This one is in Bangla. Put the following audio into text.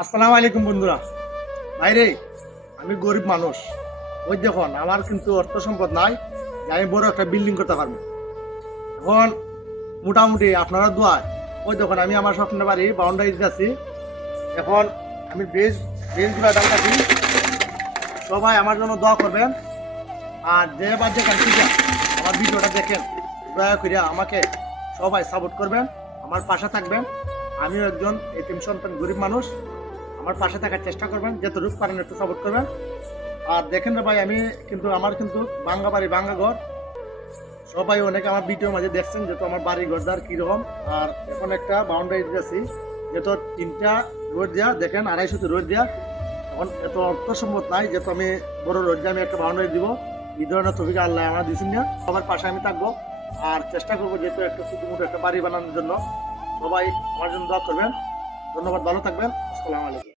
আসসালামু আলাইকুম বন্ধুরা। ভাইরে, আমি গরিব মানুষ। ওই দেখুন, আমার কিন্তু অর্থ সম্পদ নাই যে আমি বড় একটা বিল্ডিং করতে পারবো। এখন মোটামুটি আপনারা দোয়ায় ওই দেখুন, আমি আমার স্বপ্নের বাড়ি বাউন্ডারি আছি। এখন আমি বেজগুলো ডালটাছি। সবাই আমার জন্য দোয়া করবেন। আর যে বা যেখান থেকে আমার ভিডিওটা দেখেন, দয়া করে আমাকে সবাই সাপোর্ট করবেন, আমার পাশে থাকবেন। আমিও একজন এতিম সন্তান, গরিব মানুষ। আমার পাশে থাকার চেষ্টা করবেন, যতটুকু পারেন একটু সাপোর্ট করবেন। আর দেখেন না ভাই, আমার কিন্তু ভাঙ্গা বাড়ি, ভাঙ্গা ঘর। সবাই অনেকে আমার ভিডিওর মাঝে দেখছেন যেহেতু আমার বাড়ি ঘরদার কিরকম। আর এখন একটা বাউন্ডারি দিয়েছি, যেহেতু 3টা রোড দেওয়া, দেখেন 250 রোড দেওয়া। এখন এত অর্থ সম্পদ নাই যেহেতু আমি বড় রোড দিয়ে আমি একটা বাউন্ডারি দিব। এই ধরনের ছবিকে আল্লাহ আমার দিচ্ছেন না, সবার পাশে আমি থাকবো। আর চেষ্টা করবো যেহেতু একটা ছোটো মোটো একটা বাড়ি বানানোর জন্য। সবাই আমার জন্য দোয়া করবেন। ধন্যবাদ, ভালো থাকবেন। আসসালামু আলাইকুম।